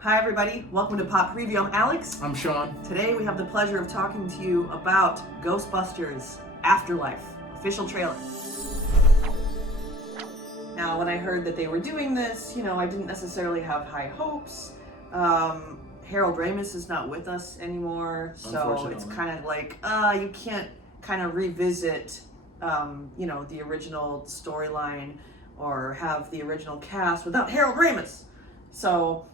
Hi everybody, welcome to Pop Preview. I'm Alex. I'm Sean. Today we have the pleasure of talking to you about Ghostbusters Afterlife, official trailer. Now when I heard that they were doing this, I didn't necessarily have high hopes. Harold Ramis is not with us anymore, so it's kind of like, you can't kind of revisit, the original storyline or have the original cast without Harold Ramis. So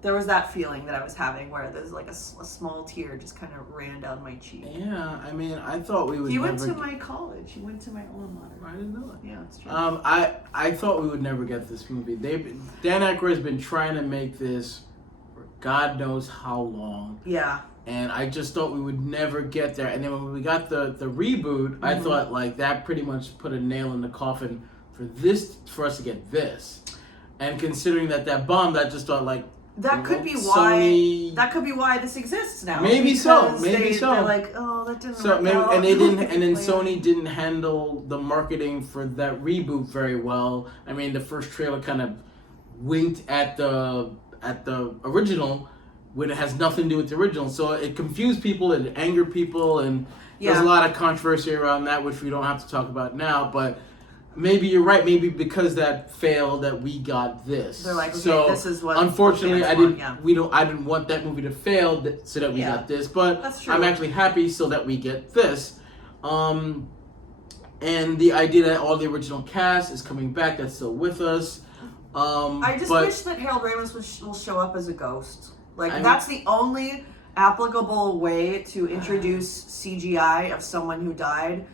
there was that feeling that I was having where there's like a small tear just kind of ran down my cheek. Yeah, I mean, I thought we would. He went to my college. He went to my alma mater. I didn't know that. Yeah, that's true. I thought we would never get this movie. Dan Aykroyd's been trying to make this for God knows how long. Yeah. And I just thought we would never get there. And then when we got the reboot, I thought like that pretty much put a nail in the coffin for us to get this. And considering that bombed, I just thought like that could be Sony, why. That could be why this exists now. Maybe so. They're like, oh, that didn't. So work maybe, out. and they didn't, and then Sony didn't handle the marketing for that reboot very well. I mean, the first trailer kind of winked at the original when it has nothing to do with the original. So it confused people, it angered people, and there's a lot of controversy around that, which we don't have to talk about now. But maybe you're right. Maybe because that failed, that we got this. They're like, okay, so this is what. unfortunately, I want, didn't. I didn't want that movie to fail, so that we got this. But that's true. I'm actually happy so that we get this. And the idea that all the original cast is coming back, that's still with us. I just wish that Harold Ramis will show up as a ghost. That's the only applicable way to introduce CGI of someone who died.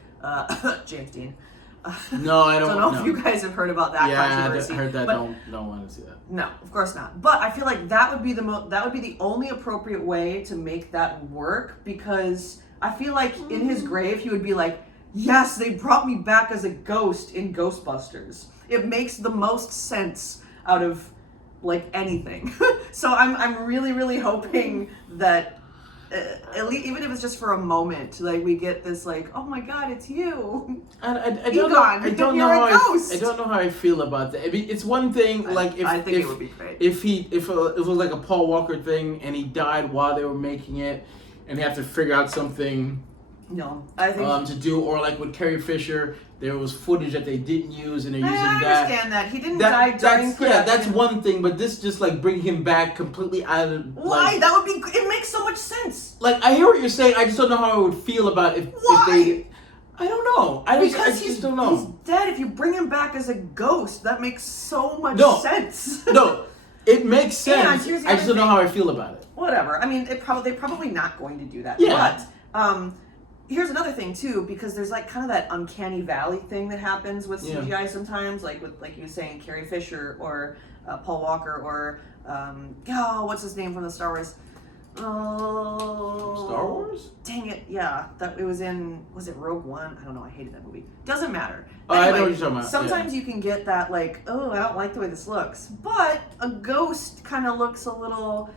James Dean. No, I don't know if you guys have heard about that controversy. Yeah, I heard that. Don't want to see that. No, of course not. But I feel like that would be the only appropriate way to make that work, because I feel like in his grave he would be like, yes, they brought me back as a ghost in Ghostbusters. It makes the most sense out of like anything. So I'm really, really hoping that at least, even if it's just for a moment, like we get this like, oh my God, it's you. I don't know how I feel about that. I mean, it's one thing like if I think it would be great if it was like a Paul Walker thing and he died while they were making it, and they have to figure out something. No, I think to do, or like with Carrie Fisher, there was footage that they didn't use, and they're using that. I understand that he didn't die during production. Yeah, that's one thing, but this just like bring him back completely out of. Why? That would be. It makes so much sense. Like I hear what you're saying. I just don't know how I would feel about if they. I don't know. I just don't know. He's dead. If you bring him back as a ghost, that makes so much sense. No, it makes sense. And I just don't know how I feel about it. Whatever. I mean, they're probably not going to do that. Yeah. But here's another thing too, because there's like kind of that uncanny valley thing that happens with CGI sometimes, like you were saying, Carrie Fisher or Paul Walker or what's his name from the Star Wars? Oh, Star Wars? Dang it! Yeah, was it Rogue One? I don't know. I hated that movie. Doesn't matter. Anyway, I know what you're talking about. Sometimes you can get that like, oh, I don't like the way this looks, but a ghost kind of looks a little,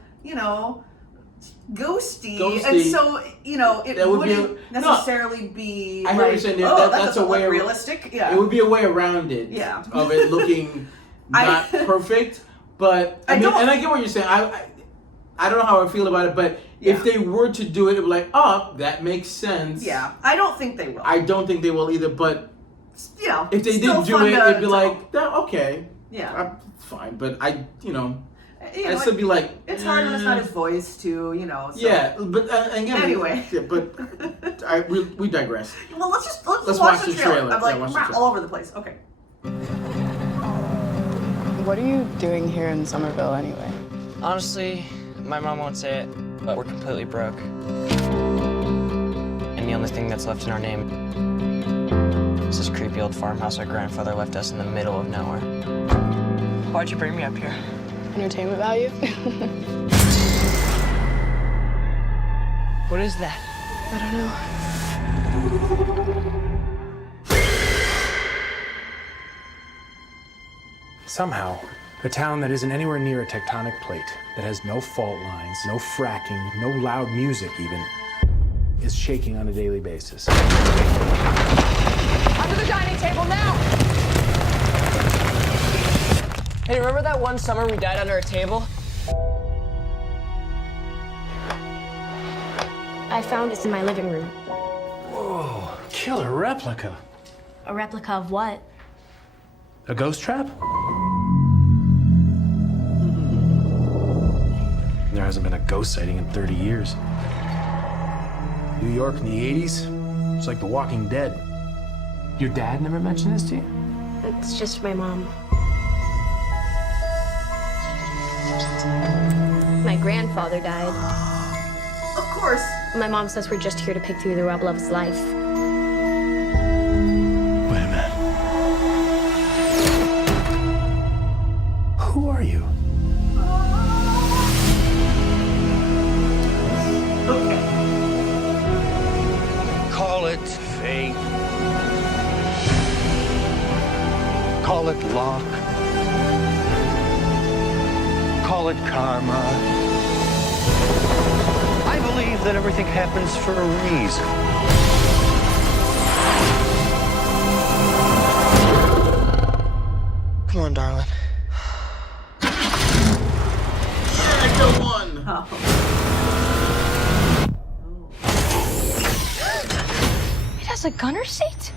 ghosty, and so it wouldn't necessarily be. I hear what you're saying. That's a way realistic. Yeah, it would be a way around it. Yeah, of it looking not perfect, but I get what you're saying. I don't know how I feel about it, but if they were to do it, it would be like, oh, that makes sense. Yeah, I don't think they will. I don't think they will either, but if they did do it, it'd be like, okay, yeah, fine. But I'd still be like, it's hard when it's not his voice too, So. Yeah, but again, anyway, but we digress. Well, let's watch the trailer. I'm like, all over the place. Okay. What are you doing here in Somerville anyway? Honestly, my mom won't say it, but we're completely broke. And the only thing that's left in our name is this creepy old farmhouse our grandfather left us in the middle of nowhere. Why'd you bring me up here? Entertainment value? What is that? I don't know. Somehow, a town that isn't anywhere near a tectonic plate, that has no fault lines, no fracking, no loud music even, is shaking on a daily basis. Under the dining table now! Hey, remember that one summer we died under a table? I found this in my living room. Whoa, killer replica. A replica of what? A ghost trap? There hasn't been a ghost sighting in 30 years. New York in the 80s, it's like The Walking Dead. Your dad never mentioned this to you? It's just my mom. My grandfather died. Of course. My mom says we're just here to pick through the rubble of his life. Wait a minute. Who are you? Okay. Call it fate. Call it luck. Call it karma. I believe that everything happens for a reason. Come on, darling. Ecto 1. Oh. It has a gunner seat?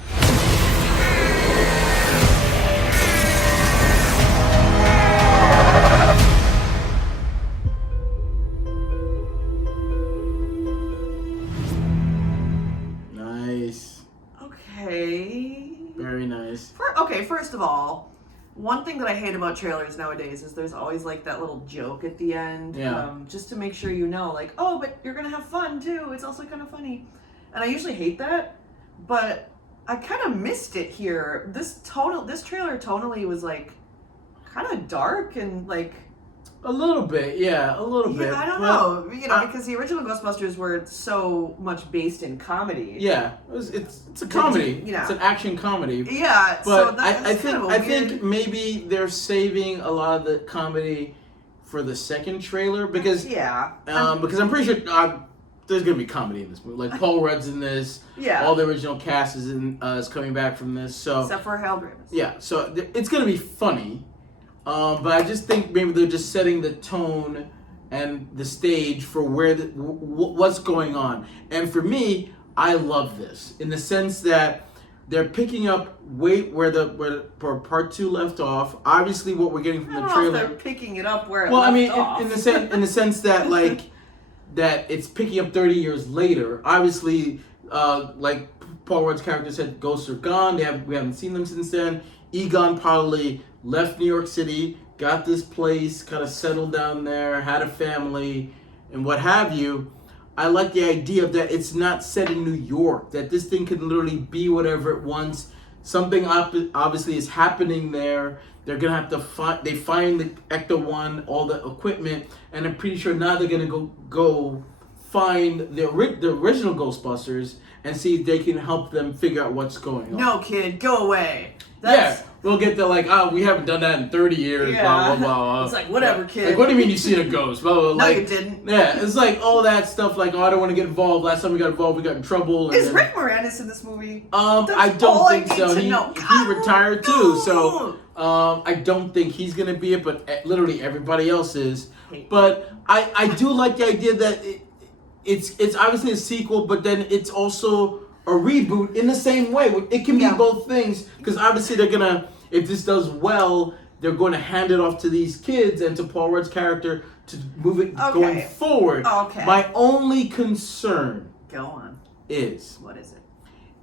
Nice. Okay. Very nice. Okay, first of all, one thing that I hate about trailers nowadays is there's always like that little joke at the end, Yeah. just to make sure you know, like, oh, but you're gonna have fun too. It's also kind of funny, and I usually hate that, but I kind of missed it here. This trailer tonally was like kind of dark and like. A little bit, yeah, a little bit. Yeah, I don't but, know, because the original Ghostbusters were so much based in comedy. Yeah, it's a comedy. Yeah. It's an action comedy. Yeah, But so that's I think kind of I weird. think maybe they're saving a lot of the comedy for the second trailer because because I'm pretty sure there's gonna be comedy in this movie. Like Paul Rudd's in this. Yeah. All the original cast is coming back from this. So Except for Harold Ramis. yeah, so it's gonna be funny. But I just think maybe they're just setting the tone and the stage for where what's going on. And for me, I love this in the sense that they're picking up where part 2 left off. Obviously, what we're getting from I the don't know if trailer. they're picking it up where it Well, I left mean, off. in the sense that like that it's picking up 30 years later. Obviously, like Paul Rudd's character said, ghosts are gone. We haven't seen them since then. Egon probably left New York City, got this place, kind of settled down there, had a family, and what have you. I like the idea of that it's not set in New York, that this thing can literally be whatever it wants. Something obviously is happening there. They're going to have to find the Ecto 1, all the equipment, and I'm pretty sure now they're going to go find the original Ghostbusters and see if they can help them figure out what's going on. No, kid, go away. Yeah, we'll get the like, we haven't done that in 30 years, blah, blah, blah. It's like, whatever, kid. Like, what do you mean you seen a ghost? Blah, blah, blah. No, Like, you didn't. Yeah, it's like all that stuff, like, I don't want to get involved. Last time we got involved, we got in trouble. And Is then, Rick Moranis in this movie? I That's all don't I think need so. to He know. retired too, so I don't think he's going to be it, but literally everybody else is. But I do like the idea that it's obviously a sequel, but then it's also a reboot in the same way. It can be both things, because obviously they're going to, if this does well, they're going to hand it off to these kids and to Paul Rudd's character to move it going forward. Okay. My only concern Go on. is What is it?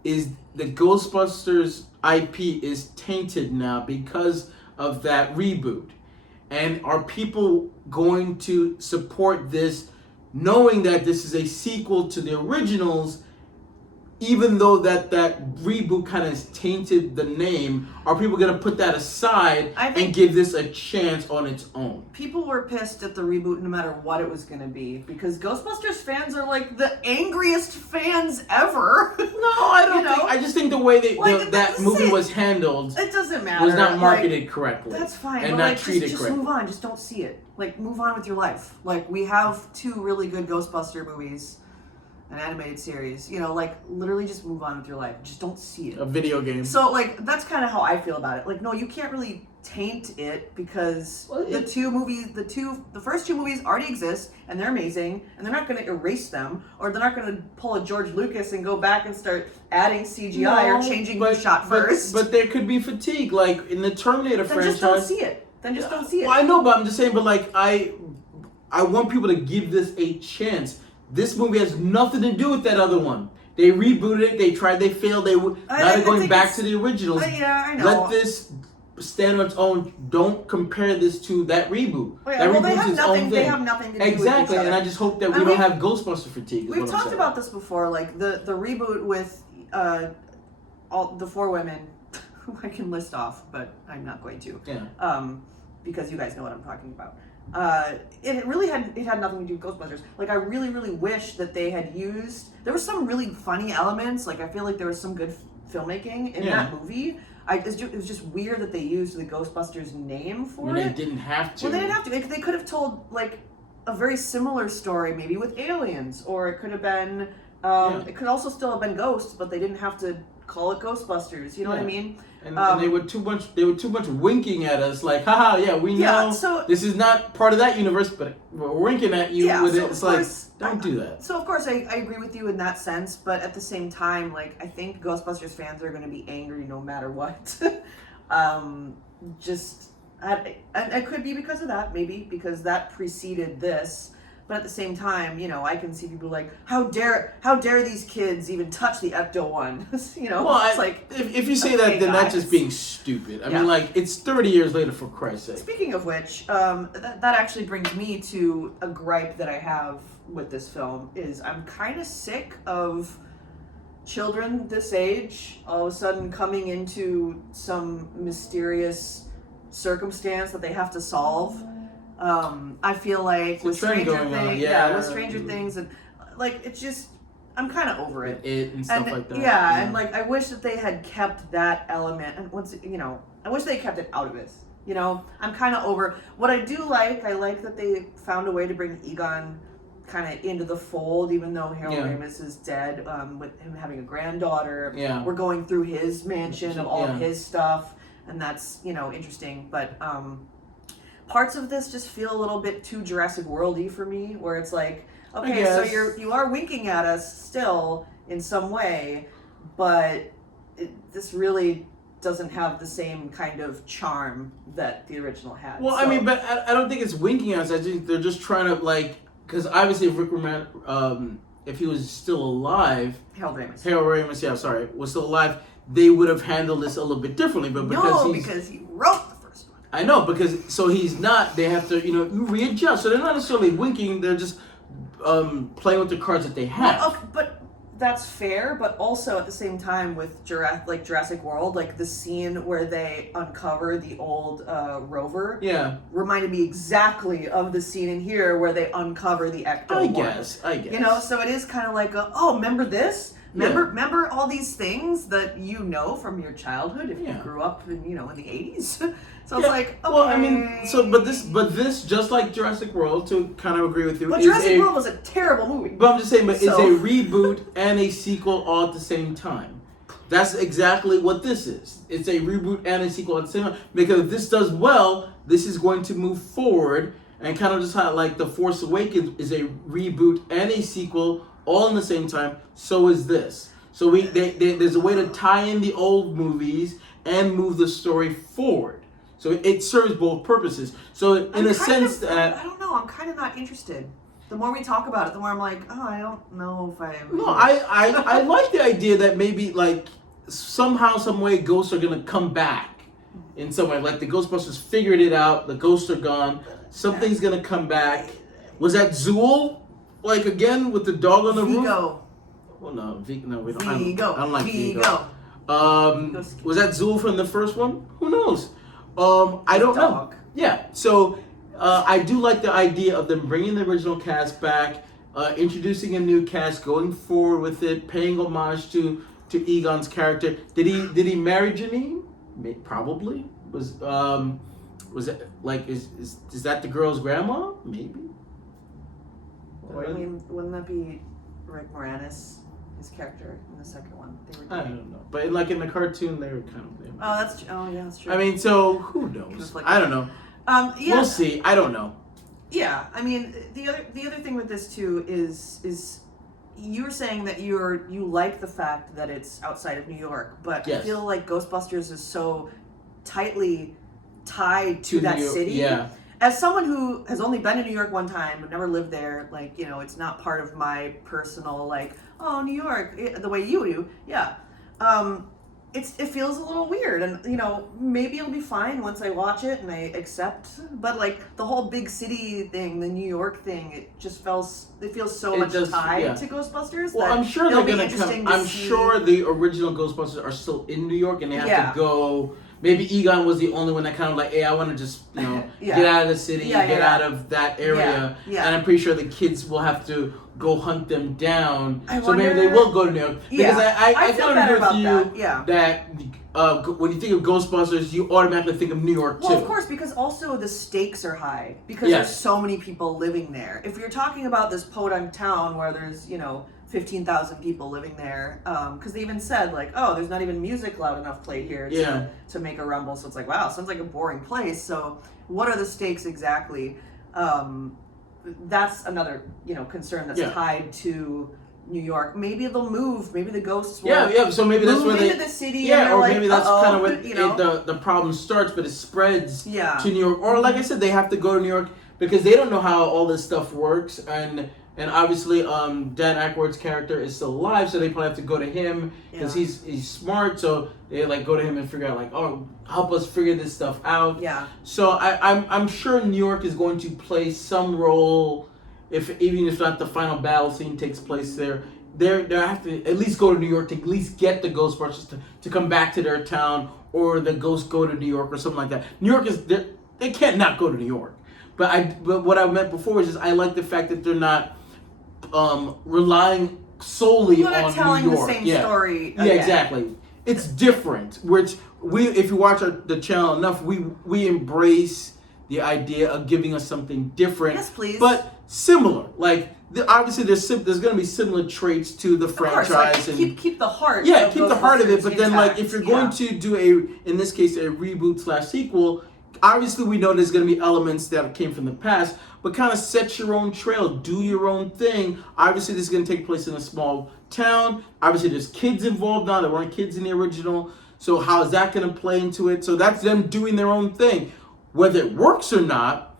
is the Ghostbusters IP is tainted now because of that reboot. And are people going to support this knowing that this is a sequel to the originals, even though that reboot kind of tainted the name? Are people going to put that aside and give this a chance on its own? People were pissed at the reboot no matter what it was going to be, because Ghostbusters fans are like the angriest fans ever. No, I don't think. I just think the way that movie was handled, it doesn't matter. was not marketed correctly. That's fine, and but not like, treated just correctly. move on. Just don't see it. Like, move on with your life. Like, we have 2 really good Ghostbuster movies, an animated series. You know, like, literally just move on with your life. Just don't see it. A video game. So, like, that's kind of how I feel about it. Like, no, you can't really taint it because Well, the first two movies already exist and they're amazing and they're not going to erase them, or they're not going to pull a George Lucas and go back and start adding CGI or changing who shot first. But there could be fatigue, like in the Terminator then franchise. just don't see it. Then just don't see it. Well, I know, but I'm just saying. But like, I want people to give this a chance. This movie has nothing to do with that other one. They rebooted it. They tried. They failed. Now they're going back to the originals. Yeah, I know. Let this stand on its own. Don't compare this to that reboot. Oh, yeah, that well, reboot's its own thing. They have nothing to do exactly, with each other. and I just hope that we don't have Ghostbuster fatigue. We've talked about this before, like the reboot with all the 4 women, who I can list off, but I'm not going to. Yeah. Because you guys know what I'm talking about. It really had nothing to do with Ghostbusters. Like, I really, really wish that they had used. There were some really funny elements. Like, I feel like there was some good filmmaking in that movie. It was just weird that they used the Ghostbusters name for when it. they didn't have to. Well, they didn't have to. They could have told like a very similar story, maybe with aliens, or it could have been. It could also still have been ghosts, but they didn't have to call it Ghostbusters. You know what I mean? And they were too much. They were too much winking at us, like, haha, yeah, we know this is not part of that universe, but we're winking at you with it. It's like, don't do that. So of course I agree with you in that sense, but at the same time, like, I think Ghostbusters fans are going to be angry no matter what. It could be because of that, maybe because that preceded this. But at the same time, you know, I can see people like, how dare these kids even touch the Ecto one? You know, well, it's like, if you say that, then that's just being stupid. I mean, like, it's 30 years later, for Christ's sake. Speaking of which, that actually brings me to a gripe that I have with this film, is I'm kind of sick of children this age all of a sudden coming into some mysterious circumstance that they have to solve. I feel like with Stranger Things, with Stranger Things, and like, it's just, I'm kind of over it. And stuff like that. Yeah, and like, I wish that they had kept that element, and I wish they kept it out of this. You know, I'm kind of over. What I do like, I like that they found a way to bring Egon kind of into the fold, even though Harold Ramis is dead, with him having a granddaughter. Yeah. We're going through his mansion of all of his stuff, and that's, interesting. But parts of this just feel a little bit too Jurassic World-y for me, where it's like, okay, so you are winking at us still in some way, but this really doesn't have the same kind of charm that the original had. Well, I mean, but I don't think it's winking at us. I think they're just trying to, like, because obviously if Rick Moranis, if he was still alive, Harold Ramis, was still alive, they would have handled this a little bit differently. But because he wrote the first one. I know, so he's not. They have to, readjust. So they're not necessarily winking. They're just playing with the cards that they have. Well, okay, but that's fair. But also at the same time, with Jurassic World, like the scene where they uncover the old rover, reminded me exactly of the scene in here where they uncover the Ecto. I guess. So it is kind of like, remember this? Remember all these things that you know from your childhood if you grew up in the 80s. So it's like, okay. Well, I mean, but this just like Jurassic World, to kind of agree with you. But Jurassic World was a terrible movie. But I'm just saying, it's a reboot and a sequel all at the same time. That's exactly what this is. It's a reboot and a sequel at the same time. Because if this does well, this is going to move forward, and kind of just how, like, The Force Awakens is a reboot and a sequel all in the same time. So is this. So there's a way to tie in the old movies and move the story forward. So it serves both purposes. So in a sense that... I don't know. I'm kind of not interested. The more we talk about it, the more I'm like, I don't know if I... No, I like the idea that maybe, like, somehow, some way, ghosts are going to come back in some way. Like, the Ghostbusters figured it out. The ghosts are gone. Something's going to come back. Was that Zool? Like, again, with the dog on the roof? Well, no. No, we don't. Vigo. I don't like Vigo. Was that Zool from the first one? Who knows? I don't know. Yeah, so I do like the idea of them bringing the original cast back, introducing a new cast, going forward with it, paying homage to Egon's character. Did he marry Janine? Probably. Was it like is that the girl's grandma? Maybe. I mean, wouldn't that be Rick Moranis? his character in the second one. They were I doing. don't know, but like in the cartoon, they were kind of. Oh, yeah, that's true. I mean, so who knows? Like, I don't know. Yeah. We'll see. I don't know. Yeah, I mean, the other thing with this too is you were saying that you like the fact that it's outside of New York, but Yes. I feel like Ghostbusters is so tightly tied to that New York, city. Yeah. As someone who has only been to New York one time, but never lived there, like, you know, it's not part of my personal, like, oh, New York, the way you do. Yeah. It feels a little weird, and, you know, maybe it'll be fine once I watch it and I accept, but, like, the whole big city thing, the New York thing, it feels so much tied to Ghostbusters. Well, that I'm sure it'll they're be going to come. interesting to I'm see. sure the original Ghostbusters are still in New York, and they have Yeah. to go. Maybe Egon was the only one that kind of like, hey, I want to just, you know, Yeah. get out of the city, Yeah, get yeah. out of that area. Yeah. And I'm pretty sure the kids will have to go hunt them down. I So maybe they wonder- will go to New York. Because Yeah. I feel kind of better agree with about you that. Yeah. when you think of Ghostbusters, you automatically think of New York too. Well, of course, because also the stakes are high because Yes. there's so many people living there. If you're talking about this podunk town where there's, you know, 15,000 people living there, because they even said like, oh, there's not even music loud enough played here to make a rumble. So it's like, wow, sounds like a boring place. So what are the stakes exactly? That's another, you know, concern that's tied to New York. Maybe they'll move. Maybe the ghosts will So maybe that's move where they into the city. Yeah, and or like, maybe that's kind of where you know? the problem starts, but it spreads Yeah. to New York. Or like I said, they have to go to New York because they don't know how all this stuff works, and obviously Dan Aykroyd's character is still alive, so they probably have to go to him because he's smart. So they like go to him and figure out like, oh, help us figure this stuff out. Yeah. So I'm sure New York is going to play some role, even if not the final battle scene takes place there. They have to at least go to New York to at least get the Ghostbusters to come back to their town, or the ghosts go to New York or something like that. New York is they can't not go to New York. But what I meant before is just I like the fact that they're not relying solely They're not on telling New York. the same story Yeah, again. exactly. It's different. Which if you watch the channel enough, we embrace the idea of giving us something different. Yes, please. But similar. Like obviously, there's going to be similar traits to the Of course, franchise like, and keep the heart. yeah, of keep the heart of it. Ghostbusters But then, like, intact. if you're going to do in this case, a reboot/sequel, obviously we know there's going to be elements that came from the past, but kind of set your own trail, do your own thing. Obviously, this is going to take place in a small town. Obviously, there's kids involved now. There weren't kids in the original. So how is that going to play into it? So that's them doing their own thing. Whether it works or not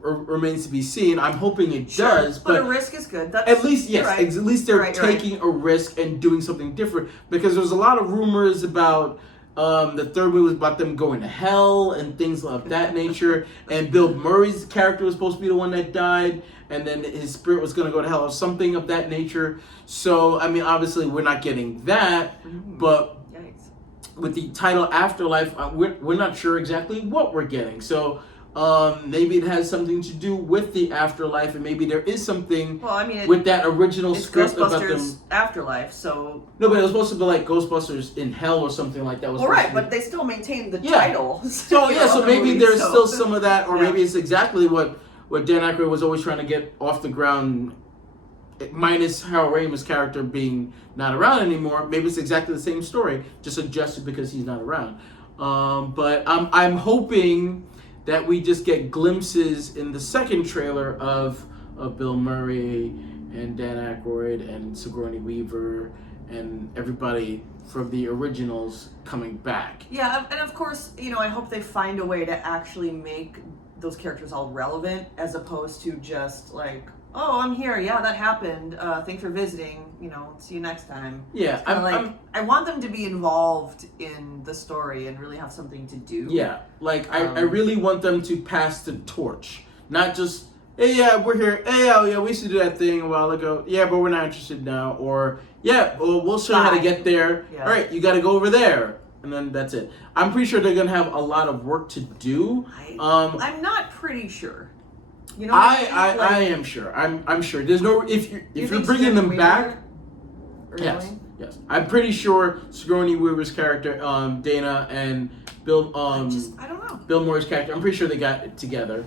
remains to be seen. I'm hoping it does, but a risk is good. That's, at least yes, you're right. at least they're You're right. taking a risk and doing something different. Because there's a lot of rumors about the third movie was about them going to hell and things of that nature. And Bill Murray's character was supposed to be the one that died, and then his spirit was going to go to hell or something of that nature. So I mean, obviously we're not getting that, but Yikes. with the title Afterlife, we're not sure exactly what we're getting. So maybe it has something to do with the afterlife, and maybe there is something with that original It's script about them. Ghostbusters Afterlife, so No, but it was supposed to be like Ghostbusters in Hell or something like that. Was well, supposed right, to be- but they still maintain the Yeah. title. So you yeah, know, so the maybe movie, there's so- still some of that, or Yeah. maybe it's exactly what Dan Aykroyd was always trying to get off the ground. Minus Harold Ramis' character being not around anymore, maybe it's exactly the same story, just adjusted because he's not around. But I'm hoping that we just get glimpses in the second trailer of Bill Murray and Dan Aykroyd and Sigourney Weaver and everybody from the originals coming back. Yeah, and of course, you know, I hope they find a way to actually make those characters all relevant, as opposed to just like, oh, I'm here. Yeah, that happened. Thanks for visiting. You know, see you next time. Yeah, I want them to be involved in the story and really have something to do. Yeah, like I really want them to pass the torch, not just, hey, yeah, we're here. Hey, yeah, we used to do that thing a while ago. Yeah, but we're not interested now. Or yeah, well, we'll show you how to get there. Yeah. All right, you got to go over there, and then that's it. I'm pretty sure they're gonna have a lot of work to do. I'm not pretty sure. You know, I am sure. I'm sure. There's no if you're bringing them back. Really? Yes. I'm pretty sure Sigourney Weaver's character, Dana, and Bill, I don't know. Bill Murray's character. I'm pretty sure they got it together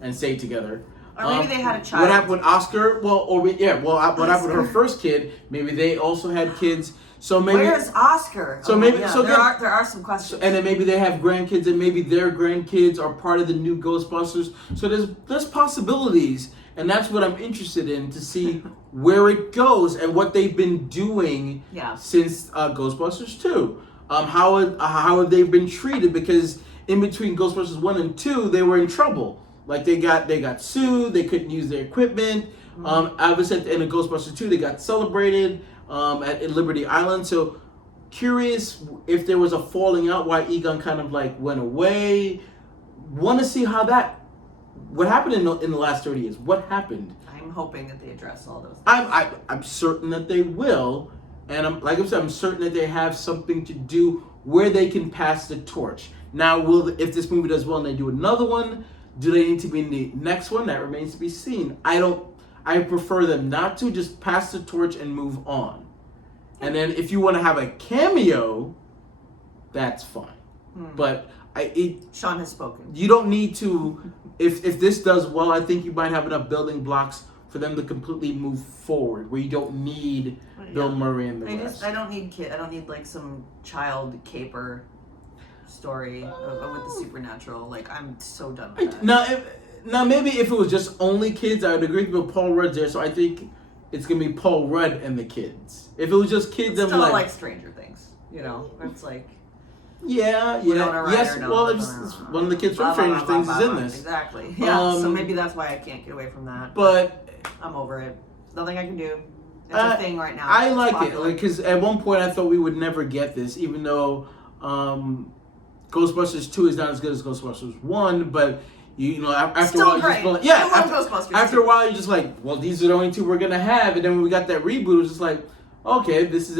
and stayed together. Or maybe they had a child. What happened with Oscar? What happened with her first kid? Maybe they also had kids. So maybe where's Oscar? So there are some questions. And then maybe they have grandkids, and maybe their grandkids are part of the new Ghostbusters. So there's possibilities, and that's what I'm interested in, to see where it goes and what they've been doing since Ghostbusters 2. How have they been treated? Because in between Ghostbusters 1 and 2, they were in trouble. Like they got sued, they couldn't use their equipment. Obviously at the end of Ghostbusters 2, they got celebrated at Liberty Island. So curious if there was a falling out, why Egon kind of like went away. Want to see what happened in the last 30 years. What happened? I'm hoping that they address all those things. I'm certain that they will. And I'm certain that they have something to do where they can pass the torch. Now, if this movie does well and they do another one, do they need to be in the next one? That remains to be seen. I prefer them not to, just pass the torch and move on. And then if you want to have a cameo, that's fine. But Sean has spoken. You don't need to. If this does well, I think you might have enough building blocks for them to completely move forward, where you don't need Bill Murray and the rest. I don't need like some child caper story with the supernatural. Like, I'm so done with that. Now maybe if it was just only kids, I would agree. But Paul Rudd's there, so I think it's gonna be Paul Rudd and the kids. If it was just kids, it's still like Stranger Things, it's like. Yeah. Yes. Well, it's one of the kids from Stranger Things is in this. Exactly. Yeah. So maybe that's why I can't get away from that. But I'm over it. Nothing I can do. It's a thing right now. I like it because at one point I thought we would never get this, even though Ghostbusters 2 is not as good as Ghostbusters 1, but after a while, after a while, you're just like, well, these are the only two we're gonna have. And then when we got that reboot, it was just like, okay, this is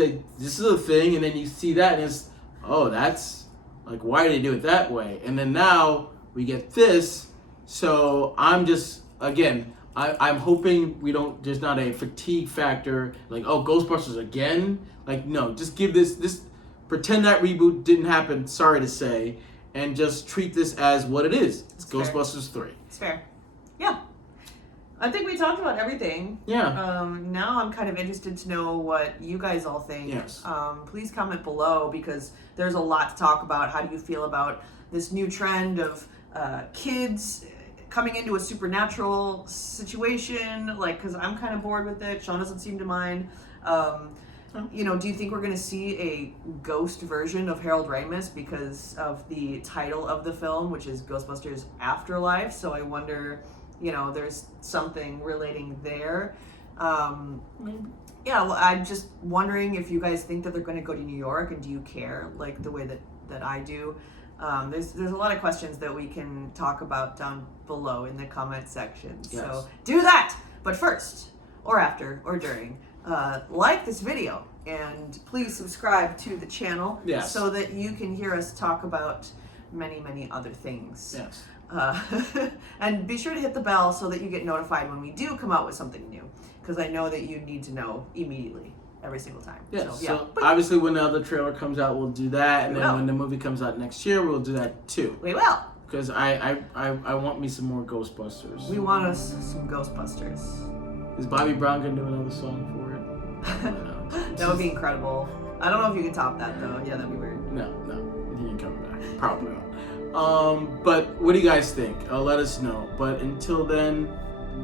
a thing. And then you see that, and it's, oh, that's like, why did they do it that way? And then now we get this. So I'm just, again, I'm hoping there's not a fatigue factor, like, oh, Ghostbusters again. Like, no, just give this, pretend that reboot didn't happen. Sorry to say. And just treat this as what it is. It's Ghostbusters 3. It's fair. Yeah. I think we talked about everything. Yeah. Now I'm kind of interested to know what you guys all think. Yes. Please comment below, because there's a lot to talk about. How do you feel about this new trend of kids coming into a supernatural situation? Like, because I'm kind of bored with it. Sean doesn't seem to mind. Do you think we're going to see a ghost version of Harold Ramis because of the title of the film, which is Ghostbusters Afterlife? So I wonder, there's something relating there. Yeah, well, I'm just wondering if you guys think that they're going to go to New York, and do you care, like the way that I do? There's a lot of questions that we can talk about down below in the comment section. Yes. So do that! But first, or after, or during, like this video, and please subscribe to the channel so that you can hear us talk about many, many other things. Yes. And be sure to hit the bell so that you get notified when we do come out with something new, because I know that you need to know immediately every single time. Yes. So obviously when the other trailer comes out, we'll do that, and then when the movie comes out next year, we'll do that too. We will. Because I want me some more Ghostbusters. We want us some Ghostbusters. Is Bobby Brown gonna do another song for it? That would be incredible. I don't know if you can top that though. Yeah, that'd be weird. No, he ain't coming back. Probably not. But what do you guys think? Let us know. But until then,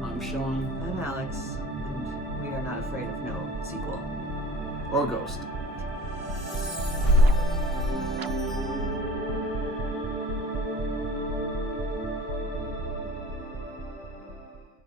I'm Sean. I'm Alex, and we are not afraid of no sequel or ghost.